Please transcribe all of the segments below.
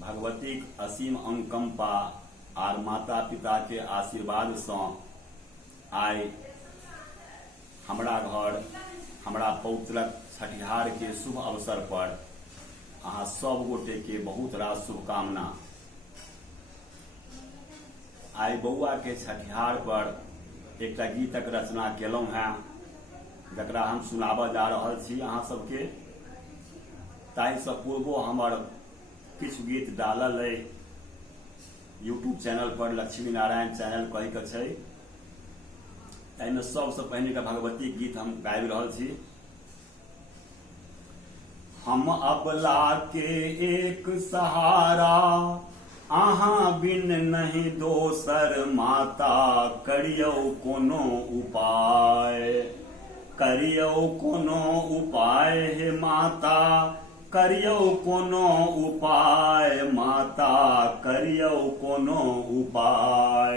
भगवतीक असीम अनुकंपा आर माता पिता के आशीर्वाद से आइ हमरा घर हमरा पौत्रक छठिहार के शुभ अवसर पर अहाँ सब गोटे के बहुत रास शुभकामना। आइ बौआ के छठिहार पर एक गीतक रचना केलहुं हैं जकरा हम सुनाबऽ जा रहल छी अहाँ सबके। ताहि से पूर्वो हमर किछु गीत डालल है यूट्यूब चैनल पर, लक्ष्मी नारायण चैनल कहि के छै। ताहिमे सबसे पहिने के भगवती गीत हम गाबि रहल छी। हम अबला के एक सहारा, अहाँ बिन नहीं दोसर माता, करियौ कोनो उपाय, करियौ कोनो उपाय हे माता, करियौ कोनो उपाय माता, करियौ कोनो उपाय।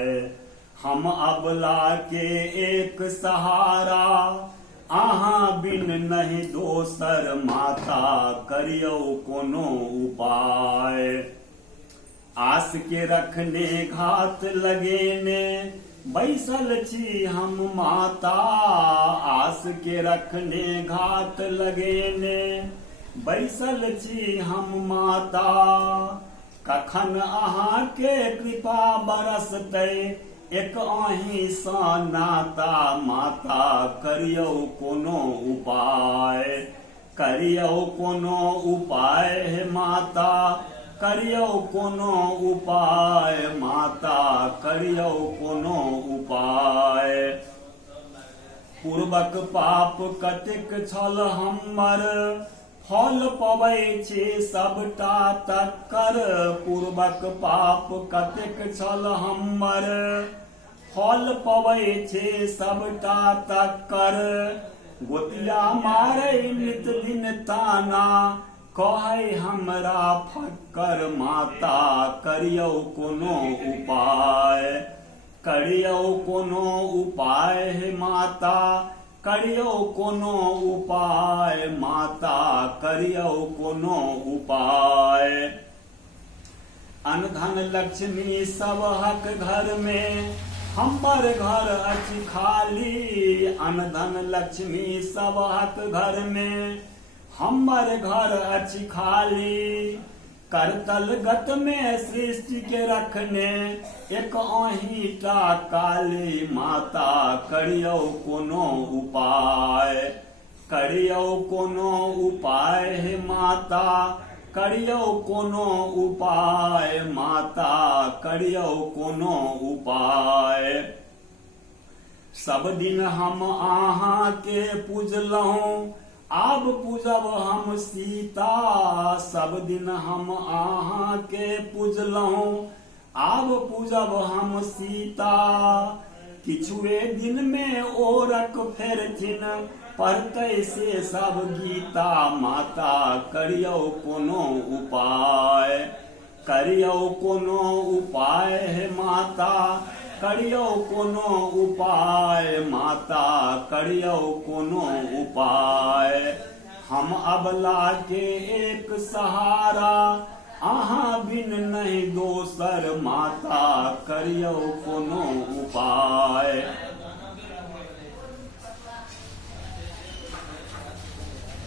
हम अबला के एक सहारा, अहाँ बिन नहीं दोसर माता, करियौ कोनो उपाय। आस के रखने घात लगेने, बैसल छी हम माता, आस के रखने घात लगेने, बैसल छी हम माता। कखन अहाँ के कृपा बरसतै, एक अहीं सा नाता माता, करियौ कोनो उपाय, करियौ कोनो उपाय हे माता, करियौ कोनो उपाय माता, करियौ कोनो उपाय। पूर्वक पाप कतेक छल हमर, फल पबै छै सबटा तक्कर। पूर्वक पाप कतेक छल हमर, फल पबै छै सबटा तक्कर। गोतिया मारै नित दिन ताना, कहै हमरा फक्कर माता, करियौ कोनो उपाय, करियौ कोनो उपाय हे माता, करियौ कोनो उपाय माता, करियौ कोनो उपाय। अन्न धन लक्ष्मी सब हक घर में, हमर घर अछि खाली। अन्न धन लक्ष्मी सब हक घर में, हमर घर अछि खाली। करतल गत में सृष्टि के रखने, एक अहींटा काली माता, करियौ कोनो उपाय, करियौ कोनो उपाय हे माता, करियौ कोनो उपाय माता, करियौ कोनो उपाय। सब दिन हम अहाँ के पूजलहुं, आब पूजब हम सीता। सब दिन हम अहाँ के पूजलहुं, आब पूजब हम सीता। किछुए दिन में ओरक फेरथिन, पढ़तै से सब गीता माता, करियौ कोनो उपाय, करियौ कोनो उपाय हे माता, करियौ कोनो उपाय माता, करियौ कोनो उपाय। हम अबला के एक सहारा, अहाँ बिन नहीं दोसर माता, करियौ कोनो उपाय।